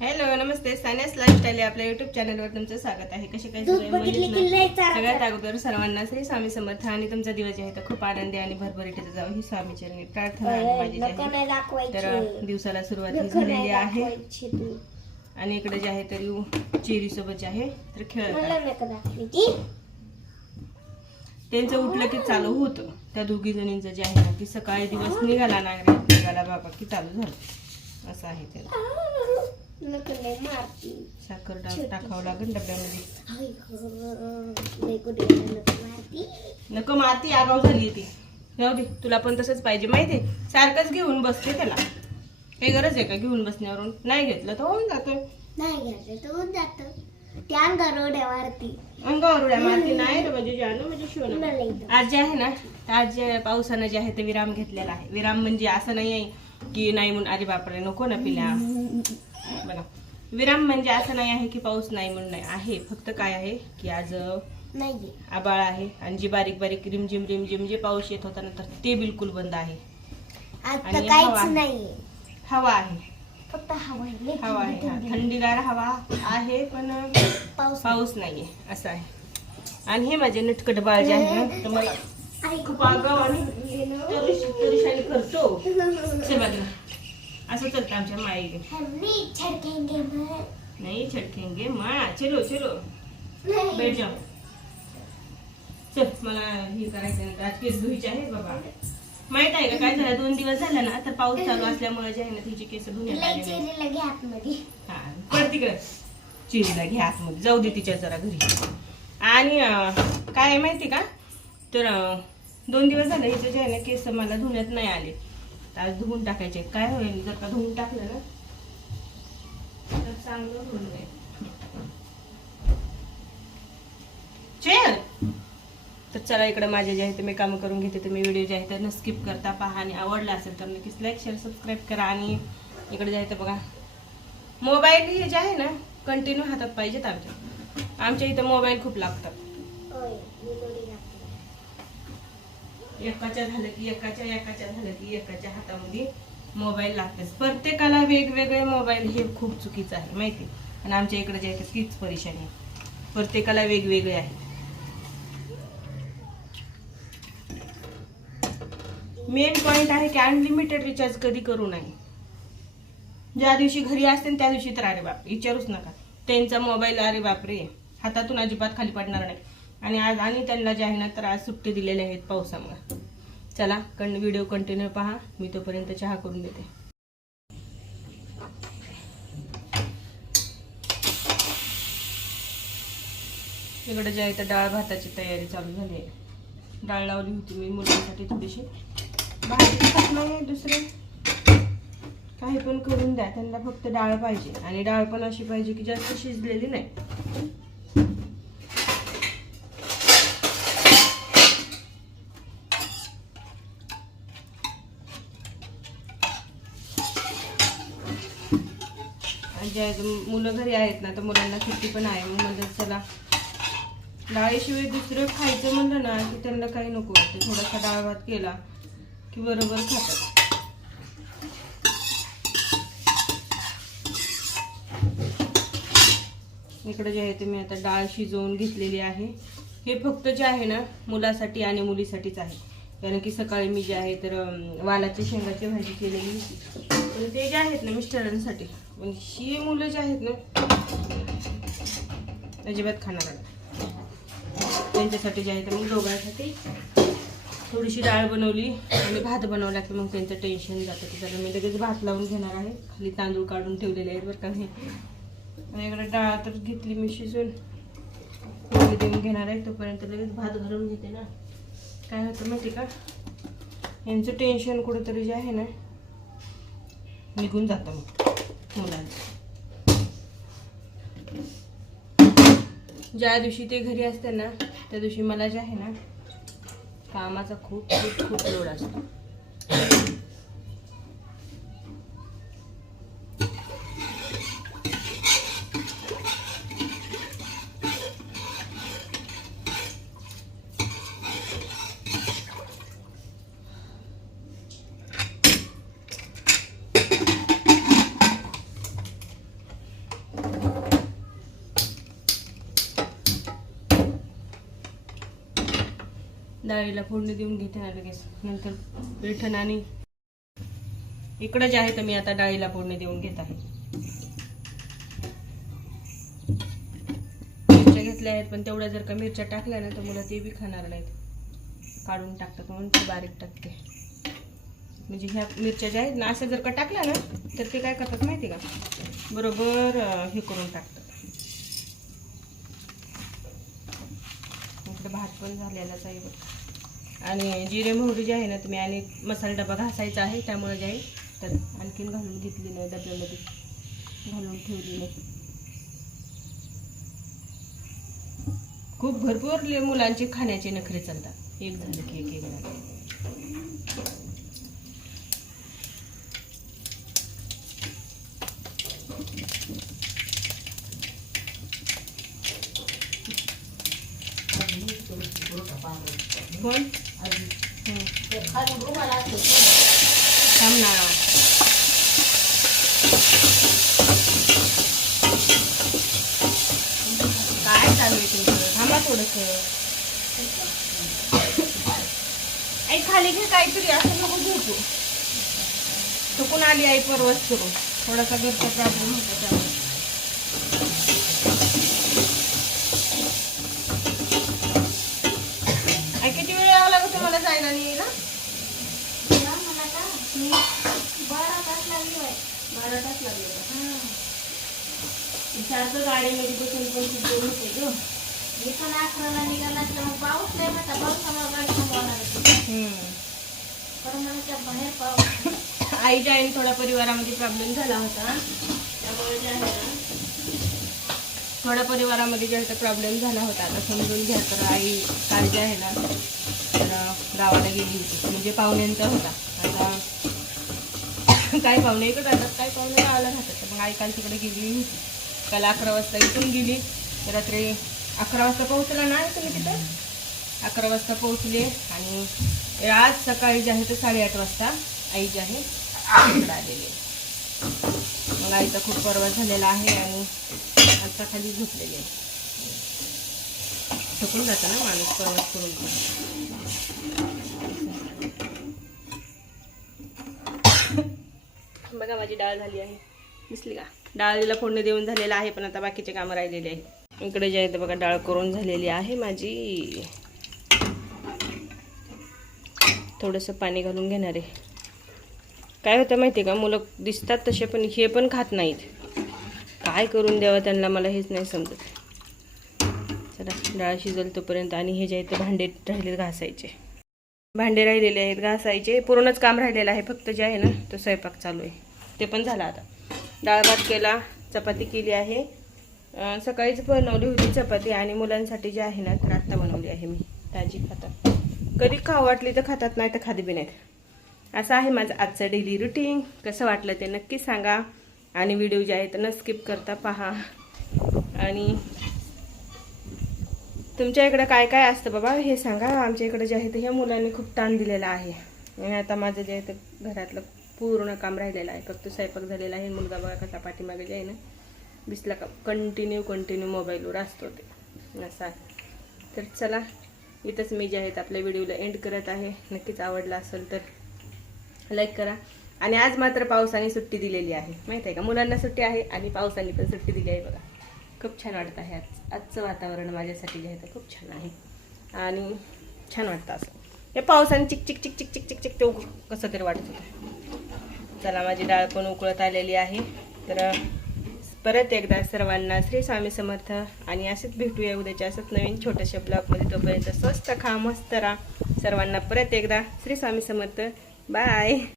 Hello नमस्ते. Saniya's lifestyle आपल्या YouTube चॅनलवर तुमचं स्वागत आहे. कसे काय. सगळ्यात अगोदर सर्वांना श्री स्वामी समर्थ आणि तुमचा दिवस जे आहे तो खूप आनंदी आणि भरभरीत जावं. ही स्वामी चरणी प्रार्थना माझी आहे. तर दिवसाला सुरुवात झालेली आहे. आणि इकडे जे आहे तर चेरी सोबत जे आहे तर खेळत मला आहे. नका दाखवायची त्यांचं उठलं की चालू होतं. त्या दोघी जणींचं जे आहे ना की सकाळी दिवस निघाला ना निघाला बाबा की चालू झालं. असं आहे त्याला नको नाही मारती. साखर टाक- टाकावं लागेल डब्यामध्ये. नको माती आगाव झाली ती. जाऊ दे तुला पण तसंच पाहिजे माहिती सारखंच घेऊन बसते त्याला. काही गरज आहे का घेऊन बसण्यावरून? नाही घेतलं तर होऊन जातं. नाही घ्यायचं तर होऊन जात. त्या नाही म्हणजे म्हणजे. आज जे आहे ना आज जे पावसानं जे आहे ते विराम घेतलेला आहे. विराम म्हणजे असं नाही आहे की नाही म्हणून अरे बापरे नको ना पिल्या. बघा. विराम म्हणजे असं नाही आहे की पाऊस नाही म्हणून नाही. आहे. फक्त काय आहे की आज अं, नाहीये आबाळ आहे. आणि जी बारीक बारीक रिमझिम रिमझिम जे पाऊस येत होता ना तर ते बिलकुल बंद आहे. आता आणि हवा काहीच आहे. नाहीये हवा आहे. फक्त हवा आहे. हवा आहे. हा. थंडीगार हवा आहे पण पाऊस पाऊस नाहीये. असं आहे. आणि हे माझे नटकट बाळ जे आहे ना तर मला खूप आगाव आणि तरीश- करतो. बाजूला. असं चालतं आमच्या माईने हल्ली छडकेंगे मग. नाही छटकेंगे मा चलो चलो. बैठ जाओ चल मला हे करायचं आज केस धुईचे आहेत बाबा. माहीत आहे का? काय झालं? दोन दिवस झाला ना तर पाऊस चालू असल्यामुळे जे आहे ना तिची केस धुण्यात लय आलेली आहेत. चिरीला घ्या आतमध्ये. हा पड तिकडे. चिरीला घ्या आतमध्ये. जाऊ दे तिच्या जरा घरी. आणि अं, काय आहे माहिती का? तर अं, दोन दिवस झाले हिचे जे आहे ना केस मला धुण्यात नाही आले. तर आज धुवून टाकायचे. काय होईल? जर का धुवून टाकलं ना तर चांगलं होऊन जाईल तर चला इकडे माझे जे आहे ते मी कामं करून घेते. तुम्ही व्हिडिओ जे आहे ते न स्किप करता पहा. आणि आवडला असेल तर नक्कीच लाईक शेअर सबस्क्राईब करा. आणि इकडे जे आहे ते बघा. मोबाईल हे जे आहे ना कंटिन्यू हातात पाहिजेत आमच्या. आमच्या इथं मोबाईल खूप लागतात. एकाच्या झालं की एकाच्या एकाच्या झालं की एकाच्या हातामध्ये मोबाईल लागतेच. प्रत्येकाला वेगवेगळे मोबाईल हे खूप चुकीचं आहे माहिती आणि आमच्या इकडे जे आहे ते तीच परेशानी प्रत्येकाला वेगवेगळे आहे. मेन पॉइंट आहे की अनलिमिटेड रिचार्ज कधी करू नये. ज्या दिवशी घरी असते त्या दिवशी तर अरे बाप विचारूच नका. त्यांचा मोबाईल अरे बापरे हातातून अजिबात खाली पडणार नाही. आणि आज आणि त्यांना जे आहे ना तर आज सुट्टी दिलेले आहेत पावसामुळे. चला कण व्हिडिओ कंटिन्यू पहा. मी तोपर्यंत चहा करून देते. इकडे जे आहे तर डाळ भाताची तयारी चालू झाली आहे. डाळ लावली होती मी मुलांसाठी थोडीशी. भाजी खात नाही दुसरे. काही पण करून द्या त्यांना फक्त डाळ पाहिजे. आणि डाळ पण अशी पाहिजे की जास्त शिजलेली नाही. आणि ज्या मुलं घरी आहेत ना तर मुलांना सुट्टी पण आहे. मग चला डाळीशिवाय दुसरं खायचं म्हणलं ना की त्यांना काही नको वाटते. थोडासा डाळ भात केला की बरोबर खातात. इकडे जे आहे ते मी आता डाळ शिजवून घेतलेली आहे. हे फक्त जे आहे ना मुलासाठी आणि मुलीसाठीच आहे. कारण की सकाळी मी जे आहे तर वालाच्या शेंगाची भाजी केलेली होती. पण ते जे आहेत ना मिस्टरांसाठी पण ही मुलं जे आहेत ना अजिबात खाणार त्यांच्यासाठी जे आहे तर मग दोघांसाठी थोडीशी डाळ बनवली आणि भात बनवला की मग त्यांचं टेन्शन जातं. की मी लगेच भात लावून घेणार आहे. खाली तांदूळ काढून ठेवलेले आहेत बरं का मी आणि इकडे डाळ तर घेतली मी शिजून. पोळी देऊन घेणार आहे. तोपर्यंत लगेच भात घालून घेते ना. काय होतं माहिती का? यांचं टेन्शन कुठंतरी जे आहे ना निघून जातं मग मुलांचं. ज्या दिवशी ते घरी असते ना त्या दिवशी मला जे आहे ना कामाचा खूप खूप खूप लोड असतो. डाळीला फोडणी देऊन घेते ना लगेच. नंतर पेठण आणि इकडं जे आहे तर मी आता डाळीला फोडणी देऊन घेत आहे. मिरच्या घेतल्या आहेत पण तेवढ्या जर का मिरच्या टाकल्या ना तर मुलं ते बी खाणार नाहीत. काढून टाकतात म्हणून ते बारीक टाकते. म्हणजे ह्या मिरच्या ज्या आहेत ना अशा जर का टाकल्या ना तर ते काय करतात माहिती का? बरोबर हे करून टाकतात. इकडे भात पण झालेलाच आहे बघ. आणि जिरे मोहरी जे आहे ना तुम्ही आणि मसाला डबा घासायचा आहे त्यामुळे जे आहे तर आणखीन घालून घेतली नाही डब्यामध्ये. घालून ठेवली नाही खूप भरपूर मुलांचे खाण्याचे नखरे चालतात. एक झालं की एक एक झालं. कोण? थांब ना काय चालू आहे तुमचं थांबा थोडस आई खाली घे काहीतरी असं नको झोपू चुकून आली आई परवाच करू. थोडासा घरचा प्रॉब्लेम होता त्यामुळे. आई किती वेळ यावं लागत तुम्हाला जायला ना? यायला बारा तास लागले का विचारतो गाडीमध्ये बसून पण दूर होते ग. मी पण अकराला निघाला तर मग पाऊस नाही होता पावसामुळे गाडी थांबवणार आईच्या आईने थोडा परिवारामध्ये प्रॉब्लेम झाला होता. त्यामुळे जे आहे ना. थोडा परिवारामध्ये जे आहे प्रॉब्लेम झाला होता आता समजून घ्या तर आई काल जे आहे ना. तर गावाला गेली होती. म्हणजे पाहुण्यांचा होता. आता काही पाहुणे इकडे राहतात काही पाहुणे आलं राहतात. तर मग आई काल तिकडे गेली. होती काल अकरा वाजता इथून गेली. रात्री अकरा वाजता पोहोचला ना तुम्ही तिथं? अकरा वाजता पोहोचले आणि आज सकाळी जे आहे ते साडेआठ वाजता आई जे आहे इकडं आलेली. मग आईचा खूप परवा झालेला आहे आणि आता खाली झोपलेली आहे. थकून जातं ना माणूस प्रवास करून बघा माझी डाळ झाली आहे. दिसली का? डाळीला फोडणी देऊन झालेलं आहे पण आता बाकीचे कामं राहिलेले आहे इकडे जे आहे ते बघा डाळ करून झालेली आहे माझी. थोडंसं पाणी घालून घेणार आहे. काय होतं माहिती आहे का? मुलं दिसतात तसे पण हे पण खात नाहीत. काय करून द्यावं त्यांना मला हेच नाही समजत. चला डाळ शिजल तोपर्यंत आणि हे जे आहे ते भांडे राहिले घासायचे. भांडे राहिलेले आहेत घासायचे. पूर्णच काम राहिलेलं आहे फक्त जे आहे ना तो स्वयंपाक चालू आहे. ते पण झालं आता. डाळ भात केला चपाती केली आहे. सकाळीच बनवली होती चपाती आणि मुलांसाठी जे आहे ना तर आत्ता बनवली आहे मी ताजी खातात. कधी खाऊ वाटली तर खातात नाही तर खात बी नाहीत. असं आहे माझं आजचं डेली रुटीन कसं वाटलं ते नक्की सांगा. आणि व्हिडिओ जे आहे तर न स्किप करता पहा. आणि तुमच्या इकडं काय काय असतं बाबा? हे सांगा. आमच्या इकडं जे आहे ते ह्या मुलांनी खूप ताण दिलेला आहे. आणि आता माझं जे आहे ते घरातलं पूर्ण काम राहिलेलं आहे फक्त स्वयंपाक झालेला आहे मुलगा बघा कसा पाठीमागे जे आहे ना बिसला का कंटिन्यू कंटिन्यू मोबाईलवर असतो ते असं आहे तर चला इथंच मी जे आहेत आपल्या व्हिडिओला एंड करत आहे नक्कीच आवडला असेल तर लाईक करा आणि आज मात्र पावसाने सुट्टी दिलेली आहे माहिती आहे का मुलांना सुट्टी आहे आणि पावसाने पण सुट्टी दिली आहे बघा खूप छान वाटत आहे आज आजचं वातावरण माझ्यासाठी जे आहे ते खूप छान आहे आणि छान वाटतं असं हे पावसाने चिक चिक चिक चिक चिक चिक चिक ते कसं तरी वाटत होतं चला माझी डाळ पण उकळत आलेली आहे. तर परत एकदा सर्वांना श्री स्वामी समर्थ आणि असेच भेटूया उद्याच्या असंच नवीन छोट्याशा ब्लॉगमध्ये. तोपर्यंत स्वस्त खा मस्त राहा. सर्वांना परत एकदा श्री स्वामी समर्थ. बाय!